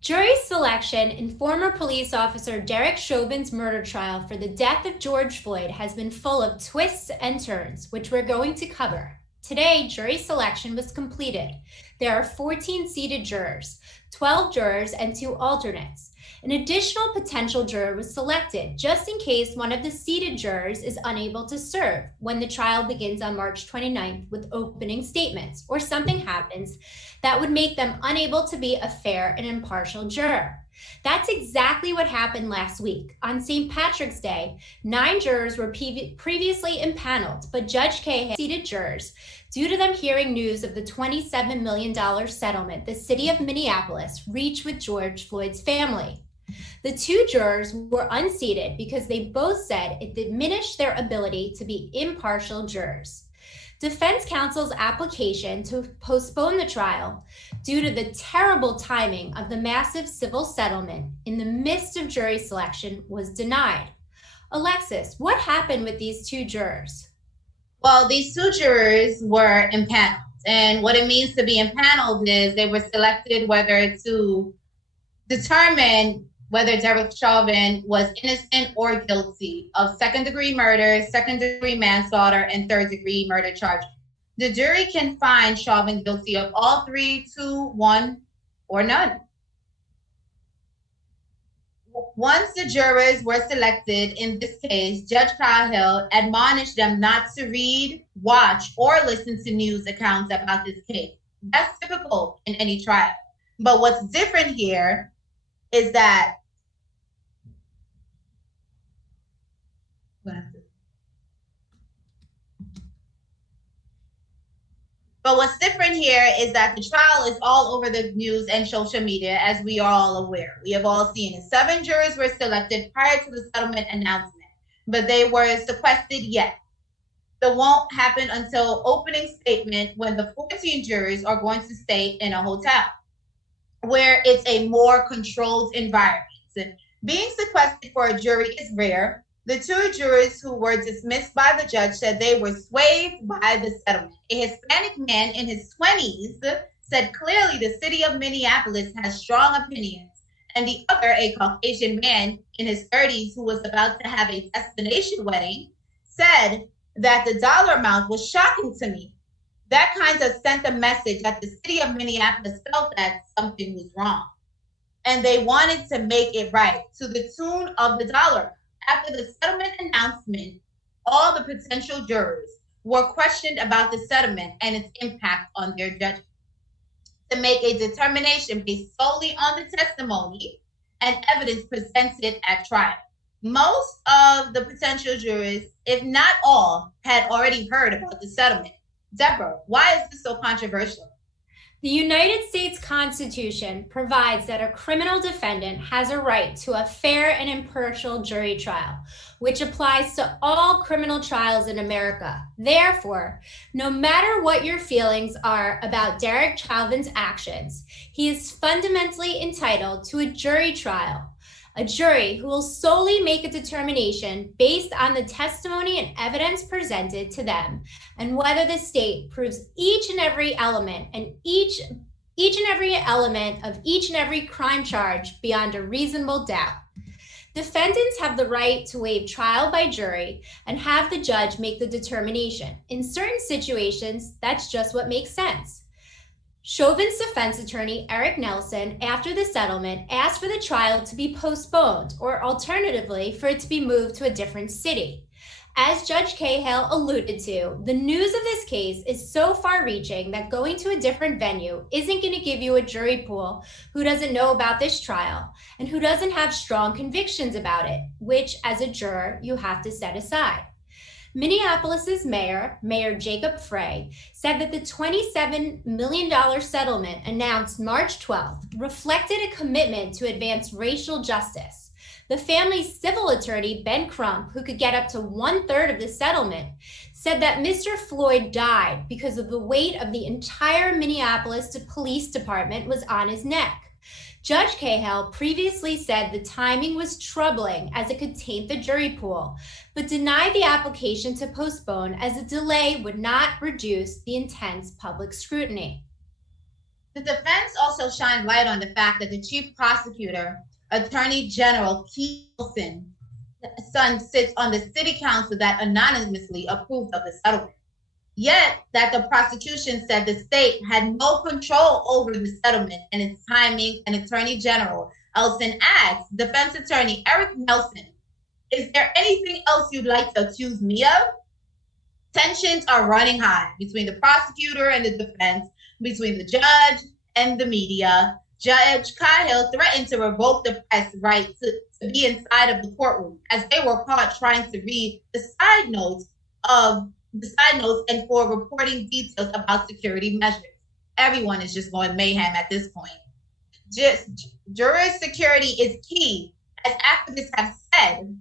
Jury selection in former police officer Derek Chauvin's murder trial for the death of George Floyd has been full of twists and turns, which we're going to cover. Today, jury selection was completed. There are 14 seated jurors, 12 jurors, and 2 alternates. An additional potential juror was selected just in case one of the seated jurors is unable to serve when the trial begins on March 29th with opening statements, or something happens that would make them unable to be a fair and impartial juror. That's exactly what happened last week. On St. Patrick's Day, 9 jurors were previously impaneled, but Judge Cahill seated jurors due to them hearing news of the $27 million settlement the city of Minneapolis reached with George Floyd's family. The 2 jurors were unseated because they both said it diminished their ability to be impartial jurors. Defense counsel's application to postpone the trial due to the terrible timing of the massive civil settlement in the midst of jury selection was denied. Alexis, what happened with these 2 jurors? Well, these 2 jurors were impaneled, and what it means to be impaneled is they were selected whether to determine whether Derek Chauvin was innocent or guilty of second-degree murder, second-degree manslaughter, and third-degree murder charges. The jury can find Chauvin guilty of all 3, 2, 1, or none. Once the jurors were selected, in this case, Judge Cahill admonished them not to read, watch, or listen to news accounts about this case. That's typical in any trial. But what's different here is that the trial is all over the news and social media, as we are all aware. We have all seen it. 7 jurors were selected prior to the settlement announcement, but they were sequestered yet. That won't happen until opening statement, when the 14 jurors are going to stay in a hotel where it's a more controlled environment. Being sequestered for a jury is rare. The 2 jurors who were dismissed by the judge said they were swayed by the settlement. A Hispanic man in his 20s said clearly the city of Minneapolis has strong opinions, and the other, a Caucasian man in his 30s who was about to have a destination wedding, said that the dollar amount was shocking to me. That kind of sent a message that the city of Minneapolis felt that something was wrong, and they wanted to make it right to the tune of the dollar. After the settlement announcement, all the potential jurors were questioned about the settlement and its impact on their judgment to make a determination based solely on the testimony and evidence presented at trial. Most of the potential jurors, if not all, had already heard about the settlement. Deborah, why is this so controversial? The United States Constitution provides that a criminal defendant has a right to a fair and impartial jury trial, which applies to all criminal trials in America. Therefore, no matter what your feelings are about Derek Chauvin's actions, he is fundamentally entitled to a jury trial. A jury who will solely make a determination based on the testimony and evidence presented to them, and whether the state proves each and every element of each and every crime charge beyond a reasonable doubt. Defendants have the right to waive trial by jury and have the judge make the determination. In certain situations, that's just what makes sense. Chauvin's defense attorney, Eric Nelson, after the settlement, asked for the trial to be postponed, or alternatively, for it to be moved to a different city. As Judge Cahill alluded to, the news of this case is so far-reaching that going to a different venue isn't going to give you a jury pool who doesn't know about this trial and who doesn't have strong convictions about it, which, as a juror, you have to set aside. Minneapolis's Mayor Jacob Frey, said that the $27 million settlement announced March 12th reflected a commitment to advance racial justice. The family's civil attorney, Ben Crump, who could get up to 1/3 of the settlement, said that Mr. Floyd died because of the weight of the entire Minneapolis Police Department was on his neck. Judge Cahill previously said the timing was troubling as it could taint the jury pool, but denied the application to postpone as a delay would not reduce the intense public scrutiny. The defense also shined light on the fact that the chief prosecutor, Attorney General Keelson, son sits on the city council that anonymously approved of the settlement. Yet that the prosecution said the state had no control over the settlement and its timing, and Attorney General Elson asked defense attorney Eric Nelson, "Is there anything else you'd like to accuse me of?" Tensions are running high between the prosecutor and the defense, between the judge and the media. Judge Cahill threatened to revoke the press right to be inside of the courtroom as they were caught trying to read the side notes and for reporting details about security measures. Everyone is just going mayhem at this point. Juror security is key, as activists have said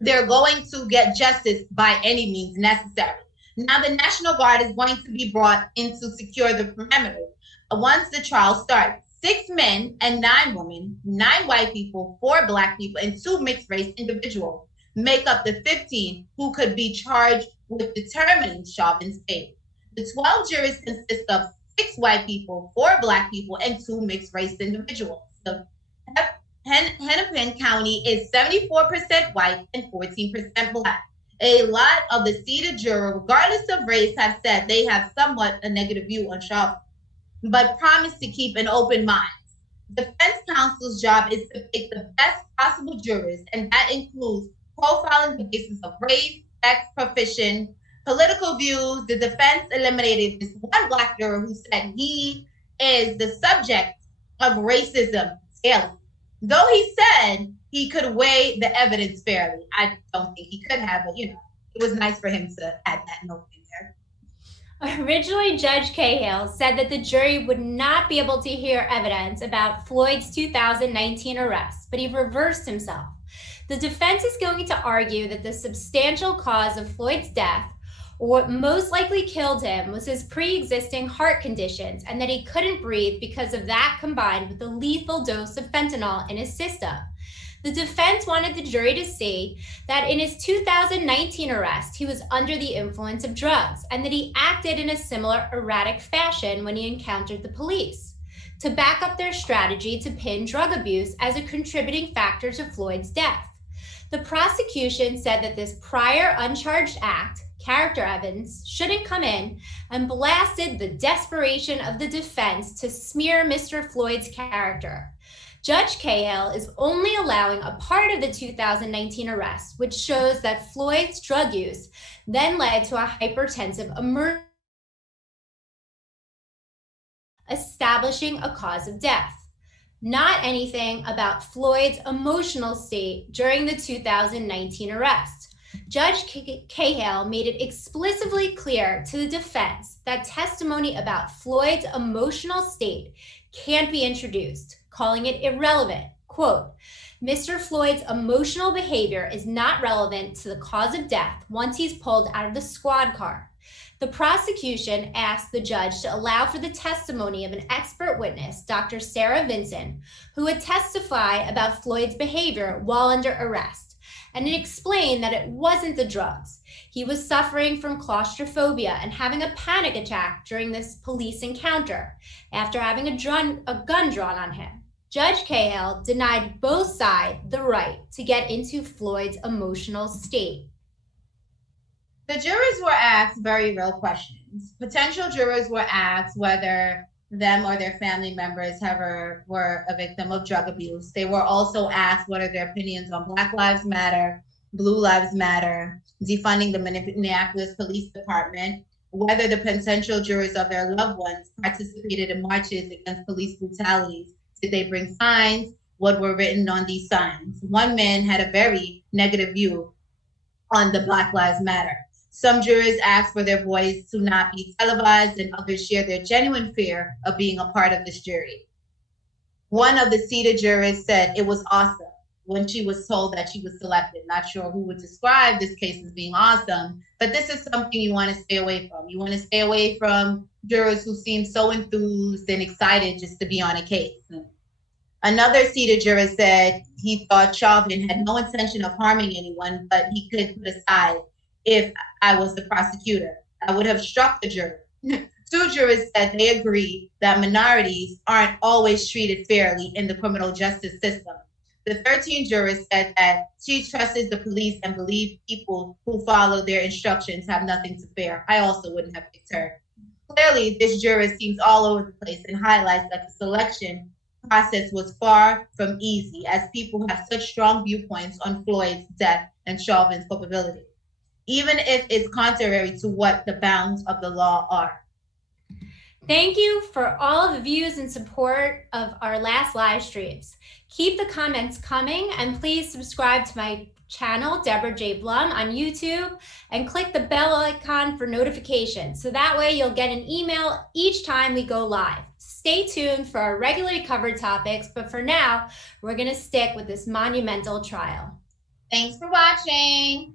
they're going to get justice by any means necessary. Now the National Guard is going to be brought in to secure the perimeter once the trial starts. 6 men and 9 women, 9 white people, 4 black people, and 2 mixed race individuals make up the 15 who could be charged with determining Chauvin's fate. The 12 juries consist of 6 white people, 4 black people, and 2 mixed race individuals. The Hennepin County is 74% white and 14% black. A lot of the seated jurors, regardless of race, have said they have somewhat a negative view on Chauvin, but promise to keep an open mind. Defense counsel's job is to pick the best possible jurors, and that includes profiling the basis of race, sex, profession, political views. The defense eliminated this one black juror who said he is the subject of racism daily. Though he said he could weigh the evidence fairly. I don't think he could have, but it was nice for him to add that note in there. Originally, Judge Cahill said that the jury would not be able to hear evidence about Floyd's 2019 arrest, but he reversed himself. The defense is going to argue that the substantial cause of Floyd's death, or what most likely killed him, was his pre-existing heart conditions and that he couldn't breathe because of that, combined with the lethal dose of fentanyl in his system. The defense wanted the jury to see that in his 2019 arrest, he was under the influence of drugs and that he acted in a similar erratic fashion when he encountered the police, to back up their strategy to pin drug abuse as a contributing factor to Floyd's death. The prosecution said that this prior uncharged act, character evidence, shouldn't come in, and blasted the desperation of the defense to smear Mr. Floyd's character. Judge Cahill is only allowing a part of the 2019 arrest, which shows that Floyd's drug use then led to a hypertensive emergency, establishing a cause of death. Not anything about Floyd's emotional state during the 2019 arrest. Judge Cahill made it explicitly clear to the defense that testimony about Floyd's emotional state can't be introduced, calling it irrelevant. Quote, "Mr. Floyd's emotional behavior is not relevant to the cause of death once he's pulled out of the squad car." The prosecution asked the judge to allow for the testimony of an expert witness, Dr. Sarah Vincent, who would testify about Floyd's behavior while under arrest. And it explained that it wasn't the drugs. He was suffering from claustrophobia and having a panic attack during this police encounter after having a gun drawn on him. Judge Cahill denied both sides the right to get into Floyd's emotional state. The jurors were asked very real questions. Potential jurors were asked whether them or their family members ever were a victim of drug abuse. They were also asked what are their opinions on Black Lives Matter, Blue Lives Matter, defunding the Minneapolis Police Department, whether the potential jurors of their loved ones participated in marches against police brutalities. Did they bring signs? What were written on these signs? One man had a very negative view on the Black Lives Matter. Some jurors asked for their voice to not be televised, and others shared their genuine fear of being a part of this jury. One of the seated jurors said it was awesome when she was told that she was selected. Not sure who would describe this case as being awesome, but this is something you want to stay away from. You want to stay away from jurors who seem so enthused and excited just to be on a case. Another seated juror said he thought Chauvin had no intention of harming anyone, but he could put aside, if I was the prosecutor, I would have struck the juror. 2 jurors said they agree that minorities aren't always treated fairly in the criminal justice system. The 13 jurors said that she trusts the police and believes people who follow their instructions have nothing to fear. I also wouldn't have picked her. Clearly, this juror seems all over the place and highlights that the selection process was far from easy, as people have such strong viewpoints on Floyd's death and Chauvin's culpability, even if it's contrary to what the bounds of the law are. Thank you for all the views and support of our last live streams. Keep the comments coming, and please subscribe to my channel, Deborah J. Blum, on YouTube, and click the bell icon for notifications. So that way you'll get an email each time we go live. Stay tuned for our regularly covered topics, but for now, we're going to stick with this monumental trial. Thanks for watching.